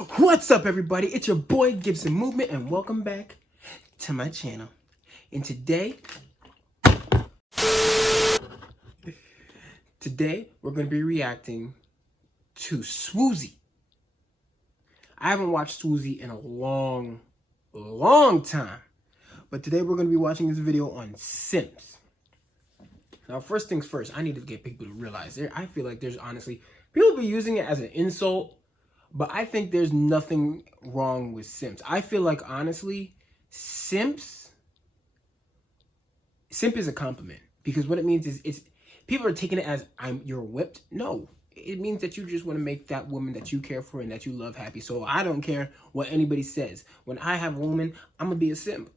What's up, everybody? It's your boy Gibson Movement, and welcome back to my channel. And today we're going to be reacting to Swoozie. I haven't watched Swoozie in a long time, but today we're going to be watching this video on simps. Now, first things first, I need to get people to realize I feel like there's honestly people be using it as an insult. But I think there's nothing wrong with simps. I feel like, honestly, simp is a compliment. Because what it means is, people are taking it as, you're whipped. No, it means that you just want to make that woman that you care for and that you love happy. So I don't care what anybody says. When I have a woman, I'm going to be a simp.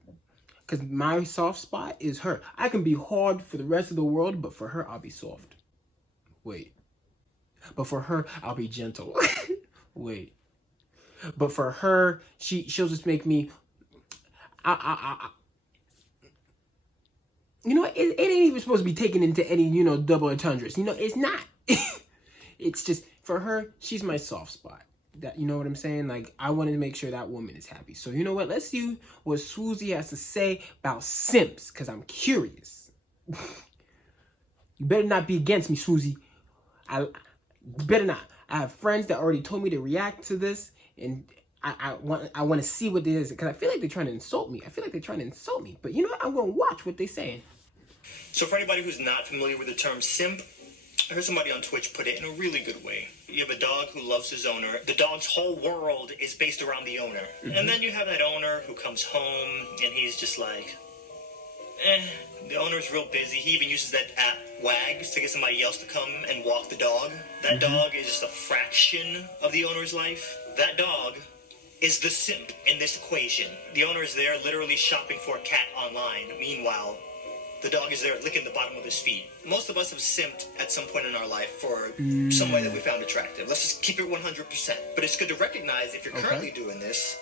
Because my soft spot is her. I can be hard for the rest of the world, but for her, I'll be soft. Wait. But for her, I'll be gentle. Wait, but for her, she'll just make me. You know, it ain't even supposed to be taken into any double entendres. It's not. It's just for her. She's my soft spot. That what I'm saying. Like I wanted to make sure that woman is happy. So you know what? Let's see what Swoozie has to say about simps, because I'm curious. You better not be against me, Swoozie. You better not. I have friends that already told me to react to this, and I want to see what it is, because I feel like they're trying to insult me. But you know what? I'm going to watch what they're saying. So for anybody who's not familiar with the term simp, I heard somebody on Twitch put it in a really good way. You have a dog who loves his owner. The dog's whole world is based around the owner. Mm-hmm. And then you have that owner who comes home, and he's just like, the owner's real busy. He even uses that app, Wags, to get somebody else to come and walk the dog. That dog is just a fraction of the owner's life. That dog is the simp in this equation. The owner is there literally shopping for a cat online. Meanwhile, the dog is there licking the bottom of his feet. Most of us have simped at some point in our life for some way that we found attractive. Let's just keep it 100%. But it's good to recognize if you're currently doing this,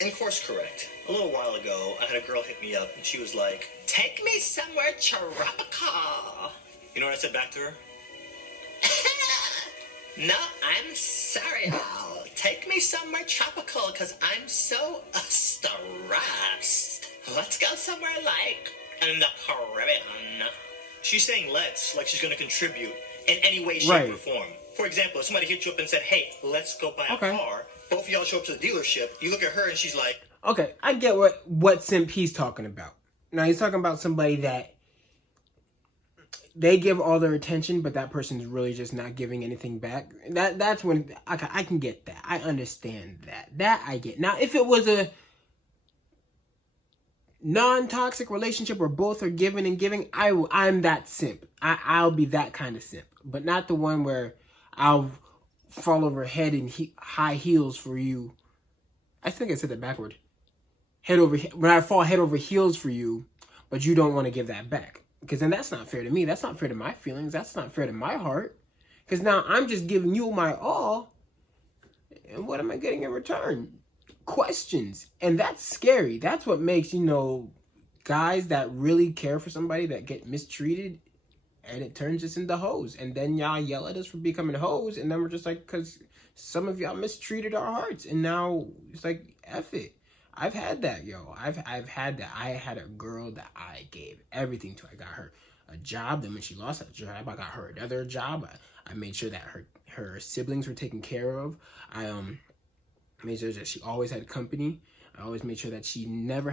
and course correct. A little while ago, I had a girl hit me up, and she was like, "Take me somewhere tropical." You know what I said back to her? "No, I'm sorry, Al. Take me somewhere tropical, because I'm so stressed. Let's go somewhere like in the Caribbean." She's saying let's, like she's going to contribute in any way, shape, or form. For example, if somebody hit you up and said, "Hey, let's go buy a car," both of y'all show up to the dealership, you look at her and she's like, okay, I get what simp he's talking about. Now, he's talking about somebody that they give all their attention, but that person's really just not giving anything back. That's when I can get that. I understand that. That I get. Now, if it was a non-toxic relationship where both are giving and giving, I'm that simp. I'll be that kind of simp, but not the one where I'll fall over head in high heels for you. I think I said that backward. When I fall head over heels for you, but you don't want to give that back. Because then that's not fair to me. That's not fair to my feelings. That's not fair to my heart. Because now I'm just giving you my all. And what am I getting in return? Questions. And that's scary. That's what makes, guys that really care for somebody that get mistreated, and it turns us into hoes. And then y'all yell at us for becoming hoes, and then we're just like, because some of y'all mistreated our hearts, and now it's like, F it. I've had that, yo. I've had that. I had a girl that I gave everything to. I got her a job. Then when she lost that job, I got her another job. I made sure that her siblings were taken care of. I made sure that she always had company. I always made sure that she never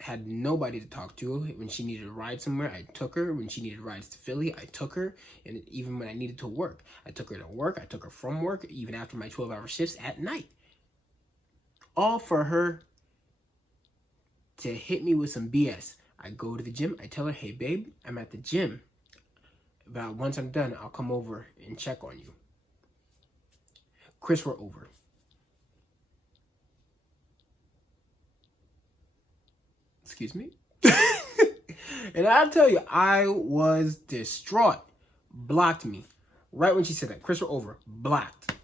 had nobody to talk to. When she needed a ride somewhere, I took her. When she needed rides to Philly, I took her. And even when I needed to work, I took her to work. I took her from work, even after my 12-hour shifts at night. All for her to hit me with some BS. I go to the gym. I tell her, "Hey, babe, I'm at the gym. But once I'm done, I'll come over and check on you." Chris, we're over. Excuse me? And I'll tell you, I was distraught. Blocked me. Right when she said that. Chris, we're over. Blocked.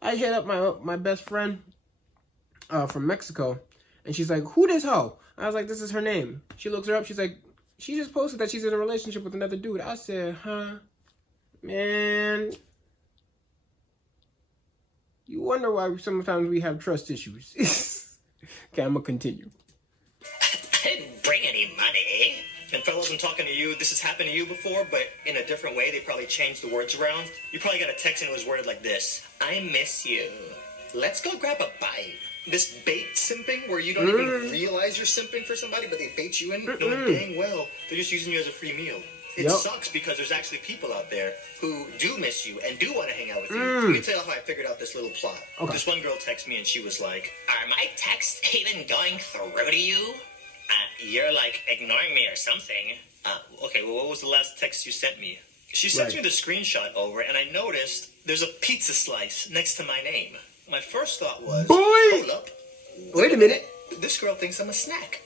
I hit up my best friend from Mexico. And she's like, "Who this hoe?" I was like, "This is her name." She looks her up. She's like, "She just posted that she's in a relationship with another dude." I said, "Huh? Man." You wonder why sometimes we have trust issues. Okay, I'm gonna continue. I didn't bring any money. And fellas, I'm talking to you. This has happened to you before, but in a different way. They probably changed the words around. You probably got a text and it was worded like this. I miss you. Let's go grab a bite. This bait simping where you don't even realize you're simping for somebody, but they bait you in, knowing dang well they're just using you as a free meal. It sucks because there's actually people out there who do miss you and do want to hang out with you. Let me tell you how I figured out this little plot. Okay. This one girl texted me and she was like, are my texts even going through to you? You're like ignoring me or something. Okay, well, what was the last text you sent me? She sent me the screenshot over and I noticed there's a pizza slice next to my name. My first thought was, hold up. Wait a minute. This girl thinks I'm a snack.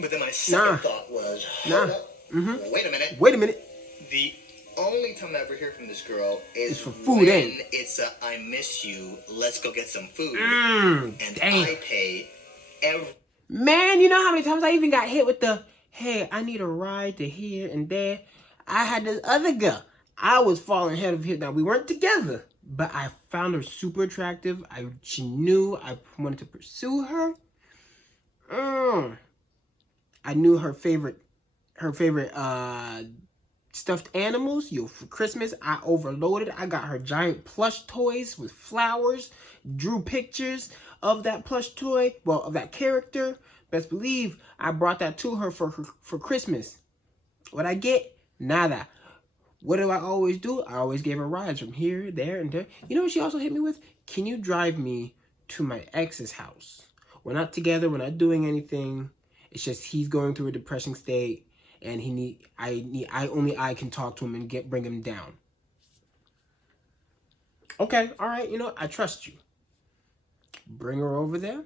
But then my second thought was, hold up. Wait a minute. The only time I ever hear from this girl is for food, when it's a, I miss you, let's go get some food. And I pay every... Man, you know how many times I even got hit with the, hey, I need a ride to here and there. I had this other girl. I was falling head over heels. Now, we weren't together, but I found her super attractive. She knew I wanted to pursue her. I knew her favorite stuffed animals. For Christmas, I overloaded. I got her giant plush toys with flowers, drew pictures of that plush toy, well, of that character. Best believe I brought that to her for Christmas. What'd I get? Nada. What do I always do? I always gave her rides from here, there, and there. You know what she also hit me with? Can you drive me to my ex's house? We're not together. We're not doing anything. It's just he's going through a depressing state, and I can talk to him and bring him down. Okay, all right. You know, I trust you. Bring her over there.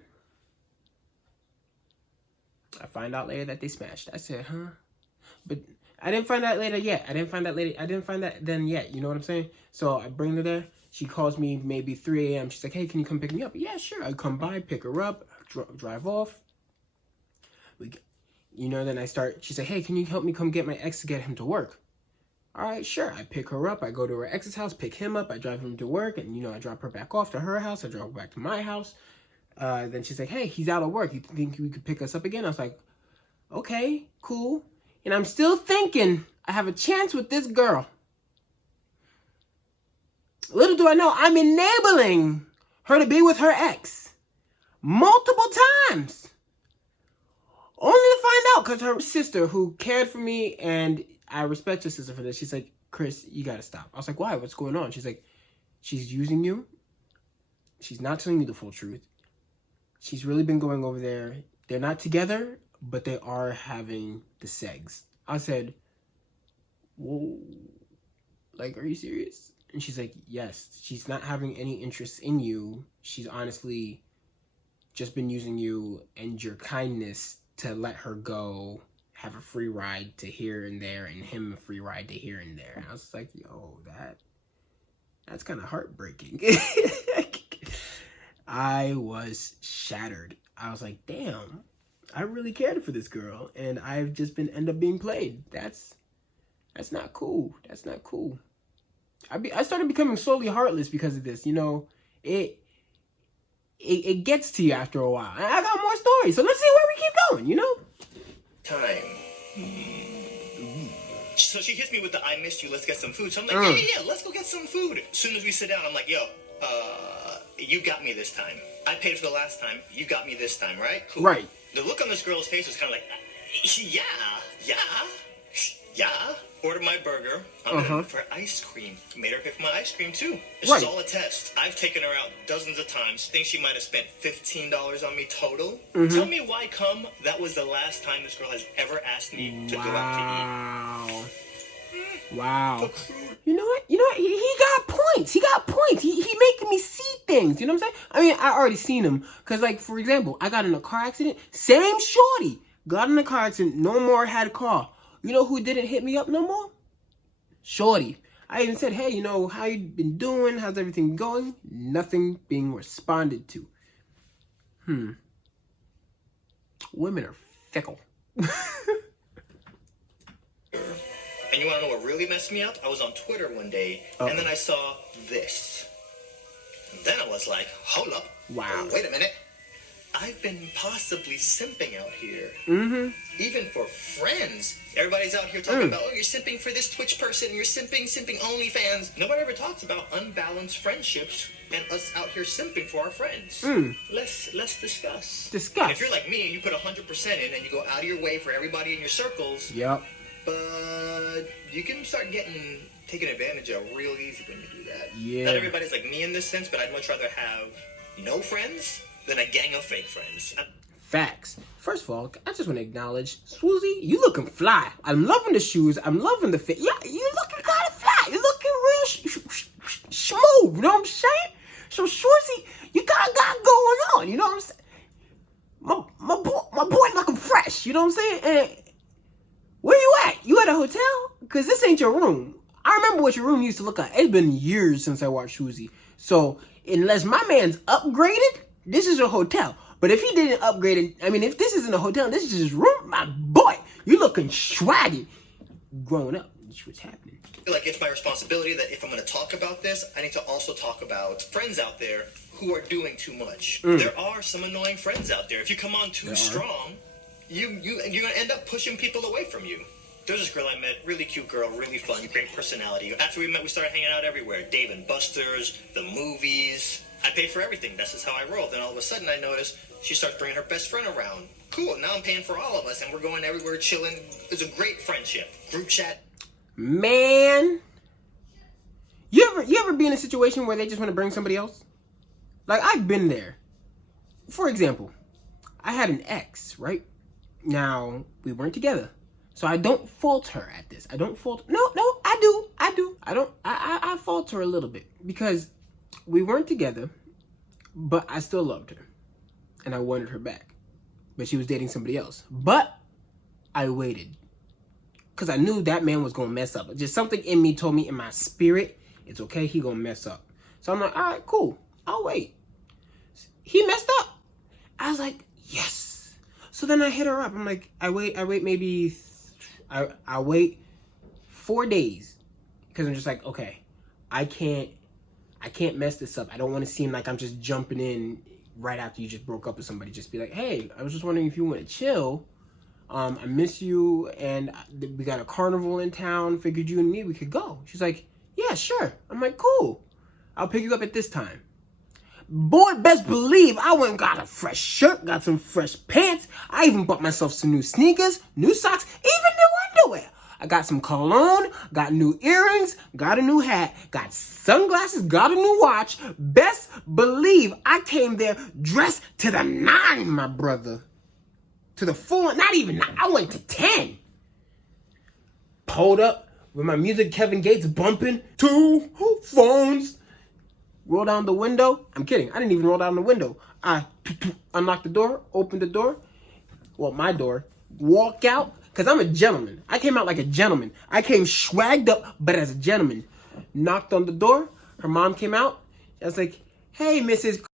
I find out later that they smashed. I said, huh? But I didn't find out later yet. I didn't find that then yet. You know what I'm saying? So I bring her there. She calls me maybe 3 a.m. She's like, hey, can you come pick me up? Yeah, sure. I come by, pick her up, drive off. Then she's like, hey, can you help me come get my ex to get him to work? All right, sure. I pick her up. I go to her ex's house, pick him up. I drive him to work. And, I drop her back off to her house. I drop her back to my house. Then she's like, hey, he's out of work. You think you could pick us up again? I was like, okay, cool. And I'm still thinking I have a chance with this girl. Little do I know, I'm enabling her to be with her ex multiple times. Only to find out because her sister, who cared for me, and I respect her sister for this, she's like, Chris, you got to stop. I was like, why? What's going on? She's like, she's using you. She's not telling you the full truth. She's really been going over there. They're not together, but they are having the sex. I said, whoa, like, are you serious? And she's like, yes, she's not having any interest in you. She's honestly just been using you and your kindness to let her go, have a free ride to here and there, and him a free ride to here and there. And I was like, yo, that's kind of heartbreaking. I was shattered. I was like, damn, I really cared for this girl, and I've just end up being played. That's not cool. That's not cool. I started becoming slowly heartless because of this. It gets to you after a while. And I got more stories, so let's see where we keep going. Time. So she hits me with the I missed you, let's get some food. So I'm like, yeah, let's go get some food. As soon as we sit down, I'm like, yo, you got me this time. I paid for the last time. You got me this time, right? Cool. Right. The look on this girl's face was kind of like, yeah. Ordered my burger. I'm gonna for ice cream. Made her pay for my ice cream too. This is all a test. I've taken her out dozens of times. Think she might have spent $15 on me total. Tell me why that was the last time this girl has ever asked me to go out to eat. Wow. You know what? He got points. He making me see things. You know what I'm saying? I mean, I already seen him. Because, like, for example, I got in a car accident. Same shorty. Got in a car accident. No more had a car. You know who didn't hit me up no more? Shorty. I even said, hey, how you been doing? How's everything going? Nothing being responded to. Women are fickle. And you want to know what really messed me up? I was on Twitter one day, and then I saw this. Then I was like, hold up. Wow. Wait a minute. I've been possibly simping out here. Mm-hmm. Even for friends. Everybody's out here talking about, oh, you're simping for this Twitch person, you're simping OnlyFans. Nobody ever talks about unbalanced friendships and us out here simping for our friends. Let's discuss. Discuss. If you're like me and you put 100% in and you go out of your way for everybody in your circles, Yep. but you can start taken advantage of real easy when you do that. Yeah. Not everybody's like me in this sense, but I'd much rather have no friends than a gang of fake friends. Facts. First of all, I just want to acknowledge, Swoozie, you looking fly. I'm loving the shoes. I'm loving the fit. Yeah, you looking kind of fly. You looking real smooth. You know what I'm saying? So, Swoozie, you got going on. You know what I'm saying? My boy looking fresh. You know what I'm saying? And where you at? You at a hotel? Because this ain't your room. I remember what your room used to look like. It's been years since I watched Swoozie. So, unless my man's upgraded, this is a hotel. But if he didn't upgrade it, I mean, if this isn't a hotel, this is his room, my boy, you looking swaggy. Growing up, that's what's happening. I feel like it's my responsibility that if I'm going to talk about this, I need to also talk about friends out there who are doing too much. There are some annoying friends out there. If you come on too strong, you're going to end up pushing people away from you. There's this girl I met, really cute girl, really fun, great personality. After we met, we started hanging out everywhere. Dave and Buster's, the movies. I paid for everything. That's just how I roll. Then all of a sudden I noticed she starts bringing her best friend around. Cool, now I'm paying for all of us, and we're going everywhere, chilling. It's a great friendship. Group chat. Man, you ever be in a situation where they just want to bring somebody else? Like, I've been there. For example, I had an ex, right? Now, we weren't together. So I don't fault her at this. I don't fault... No, I do. I fault her a little bit. Because we weren't together, but I still loved her. And I wanted her back. But she was dating somebody else. But I waited. Because I knew that man was going to mess up. Just something in me told me, in my spirit, it's okay, he going to mess up. So I'm like, all right, cool. I'll wait. He messed up. I was like, yes. So then I hit her up. I'm like, I wait maybe... I wait 4 days. Because I'm just like, okay, I can't mess this up. I don't want to seem like I'm just jumping in right after you just broke up with somebody. Just be like, hey, I was just wondering if you want to chill. I miss you, and we got a carnival in town. Figured you and me, we could go. She's like, yeah, sure. I'm like, cool. I'll pick you up at this time. Boy, best believe I went and got a fresh shirt, got some fresh pants. I even bought myself some new sneakers, new socks, even new underwear. I got some cologne, got new earrings, got a new hat, got sunglasses, got a new watch. Best believe I came there dressed to the 9, my brother. To the full, not even 9, I went to 10. Pulled up with my music, Kevin Gates bumping, 2 phones. Roll down the window. I'm kidding. I didn't even roll down the window. I unlocked the door, opened the door. Well, my door. Walk out. Because I'm a gentleman. I came out like a gentleman. I came swagged up, but as a gentleman. Knocked on the door. Her mom came out. I was like, hey, Mrs.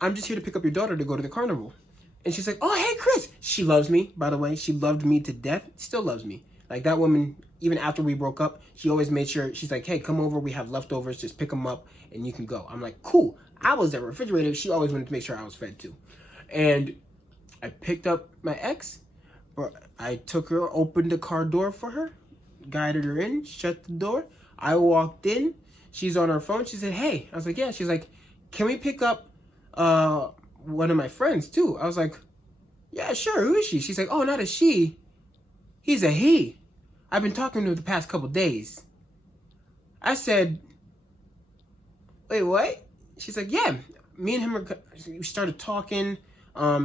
I'm just here to pick up your daughter to go to the carnival. And she's like, oh, hey, Chris. She loves me, by the way. She loved me to death. Still loves me. Like, that woman, even after we broke up, she always made sure, she's like, hey, come over. We have leftovers. Just pick them up and you can go. I'm like, cool. I was at refrigerator. She always wanted to make sure I was fed too. And I picked up my ex. I took her, opened the car door for her, guided her in, shut the door. I walked in. She's on her phone. She said, hey. I was like, yeah. She's like, can we pick up one of my friends too? I was like, yeah, sure. Who is she? She's like, oh, not a she. He's a he. I've been talking to him the past couple days. I said, wait, what? She's like, yeah. Me and him we started talking.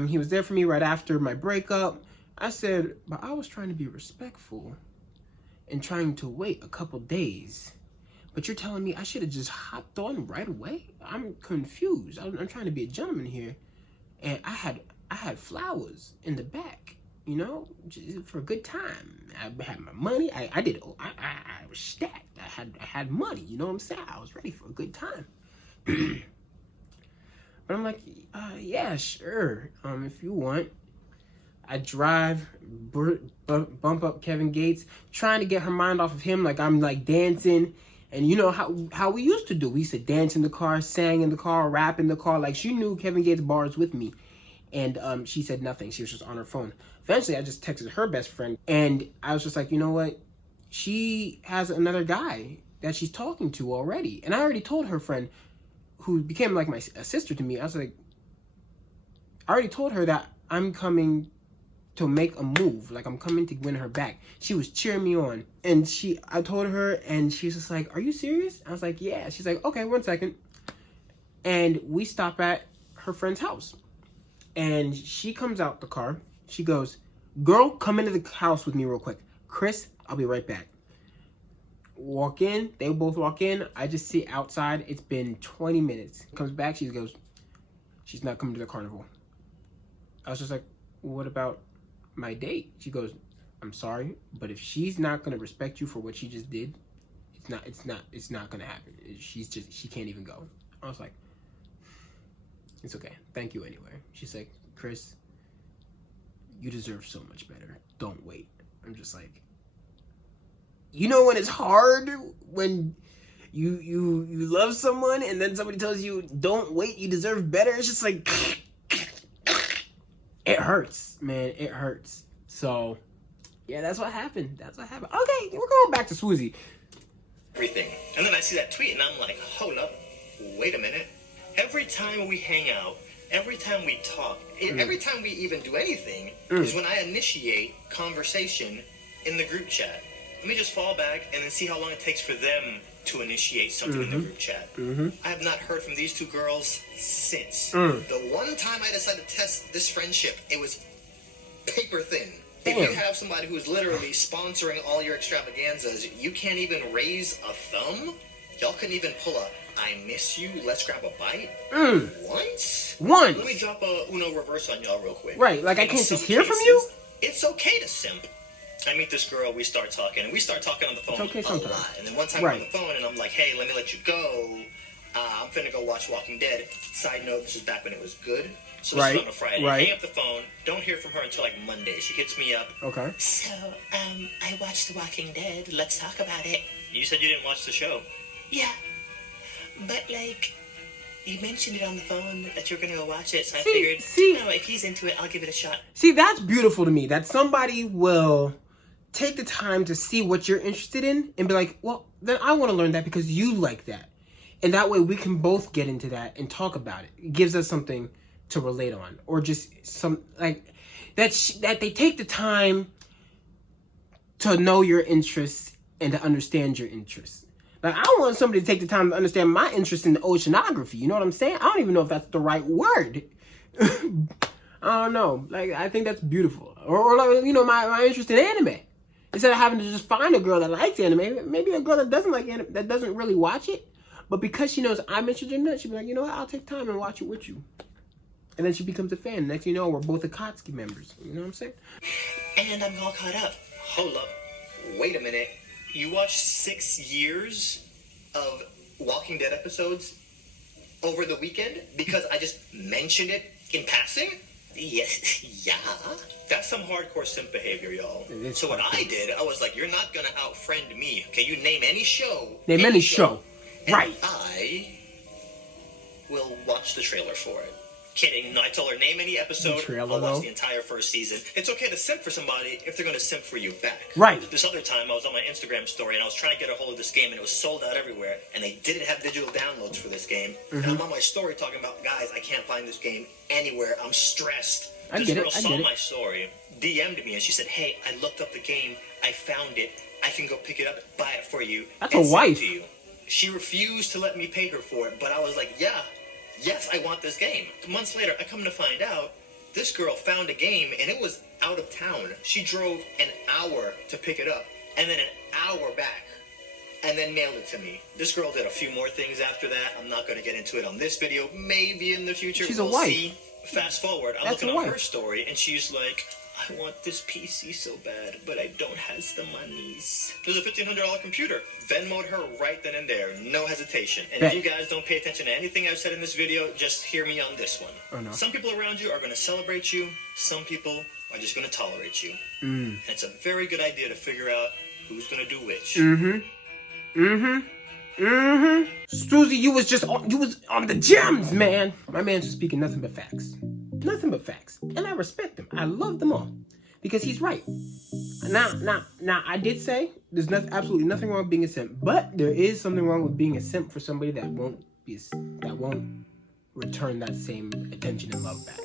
He was there for me right after my breakup. I said, but I was trying to be respectful and trying to wait a couple days. But you're telling me I should have just hopped on right away? I'm confused. I'm trying to be a gentleman here. And I had flowers in the back, you know, just for a good time. I had my money. I was stacked. I had money, you know what I'm saying? I was ready for a good time. But I'm like, yeah, sure. If you want. I drive, bump up Kevin Gates, trying to get her mind off of him. Like, I'm like dancing And you know how we used to do. We used to dance in the car, sang in the car, rap in the car. Like, she knew Kevin Gates bars with me. And she said nothing. She was just on her phone. Eventually, I just texted her best friend. And I was just like, you know what? She has another guy that she's talking to already. And I already told her friend, who became like a sister to me, I was like, I already told her that I'm coming to make a move. Like, I'm coming to win her back. She was cheering me on. And I told her, and she's just like, are you serious? I was like, yeah. She's like, okay, 1 second. And we stop at her friend's house. And she comes out the car. She goes, girl, come into the house with me real quick. Chris, I'll be right back. Walk in. They both walk in. I just sit outside. It's been 20 minutes. Comes back. She goes, she's not coming to the carnival. I was just like, what about my date? She goes, I'm sorry, but if she's not gonna respect you for what she just did, it's not gonna happen. She can't even go. I was like, it's okay. Thank you anyway. She's like, Chris, you deserve so much better. Don't wait. I'm just like, you know when it's hard when you love someone and then somebody tells you don't wait, you deserve better. It's just like it hurts, man. It hurts. So yeah, that's what happened. Okay, we're going back to Swoozie. Everything. And then I see that tweet and I'm like, hold up, wait a minute. Every time we hang out, every time we talk, every time we even do anything is when I initiate conversation in the group chat. Let me just fall back and then see how long it takes for them to initiate something in the group chat. I have not heard from these two girls since. The one time I decided to test this friendship, it was paper thin. If you have somebody who's literally sponsoring all your extravaganzas, you can't even raise a thumb? Y'all couldn't even pull a I miss you, let's grab a bite? Once? Let me drop a Uno reverse on y'all real quick. Right, like I can't just hear from you? It's okay to simp. I meet this girl, we start talking on the phone a lot. And then one time we're on the phone and I'm like, hey, let me let you go. I'm finna go watch Walking Dead. Side note, this is back when it was good. So this is on a Friday. Hang up the phone, don't hear from her until like Monday. She hits me up. Okay. So, I watched The Walking Dead. Let's talk about it. You said you didn't watch the show. Yeah. But, like, you mentioned it on the phone that you were going to go watch it, so I figured, if he's into it, I'll give it a shot. See, that's beautiful to me, that somebody will take the time to see what you're interested in and be like, well, then I want to learn that because you like that. And that way we can both get into that and talk about it. It gives us something to relate on. Or just some, like, that they take the time to know your interests and to understand your interests. Like, I want somebody to take the time to understand my interest in oceanography. You know what I'm saying? I don't even know if that's the right word. I don't know. Like, I think that's beautiful. Or like, you know, my interest in anime. Instead of having to just find a girl that likes anime, maybe a girl that doesn't like anime, that doesn't really watch it. But because she knows I'm interested in it, she'll be like, you know what? I'll take time and watch it with you. And then she becomes a fan. Next thing you know, we're both Akatsuki members. You know what I'm saying? And I'm all caught up. Hold up. Wait a minute. You watched 6 years of Walking Dead episodes over the weekend because I just mentioned it in passing? Yes, yeah. That's some hardcore simp behavior, y'all. So what I did, I was like, you're not going to out-friend me. Okay, you name any show. Name any show. Right. I will watch the trailer for it. Kidding. No, I told her, name any episode, I'll watch the entire first season. It's okay to simp for somebody if they're going to simp for you back. Right. This other time, I was on my Instagram story, and I was trying to get a hold of this game, and it was sold out everywhere, and they didn't have digital downloads for this game. And I'm on my story talking about, guys, I can't find this game anywhere. I'm stressed. This girl saw my story, DM'd me, and she said, hey, I looked up the game. I found it. I can go pick it up, buy it for you. That's a wife. To you. She refused to let me pay her for it, but I was like, yeah. Yes, I want this game. Months later, I come to find out, this girl found a game, and it was out of town. She drove an hour to pick it up, and then an hour back, and then mailed it to me. This girl did a few more things after that. I'm not going to get into it on this video. Maybe in the future. She's a wife. See. Fast forward, I'm looking on her story, and she's like, I want this PC so bad, but I don't have the monies. There's a $1,500 computer. Venmo'd her right then and there. No hesitation. And if you guys don't pay attention to anything I've said in this video, just hear me on this one. Oh, no. Some people around you are going to celebrate you. Some people are just going to tolerate you. And it's a very good idea to figure out who's going to do which. Swoozie, you was on the gems, man. My man's just speaking nothing but facts. Nothing but facts. And I respect them. I love them all. Because he's right. Now, I did say there's absolutely nothing wrong with being a simp, but there is something wrong with being a simp for somebody that won't return that same attention and love back.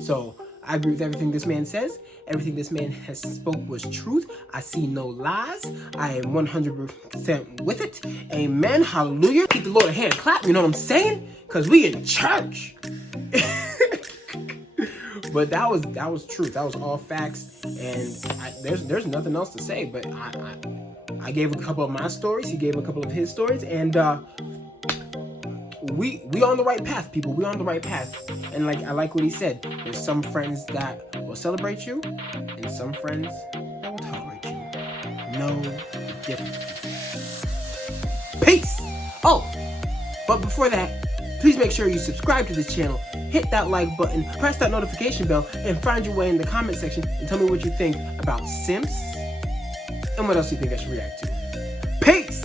So I agree with everything this man says. Everything this man has spoke was truth. I see no lies. I am 100% with it. Amen. Hallelujah. Keep the Lord a hand clap. You know what I'm saying? Because we in church. But that was truth. That was all facts. And there's nothing else to say. But I gave a couple of my stories. He gave a couple of his stories. And we on the right path, people. We on the right path. And I like what he said. There's some friends that will celebrate you, and some friends that will tolerate you. No difference. Peace. Oh, but before that, please make sure you subscribe to this channel, hit that like button, press that notification bell, and find your way in the comment section and tell me what you think about simps and what else you think I should react to. Peace.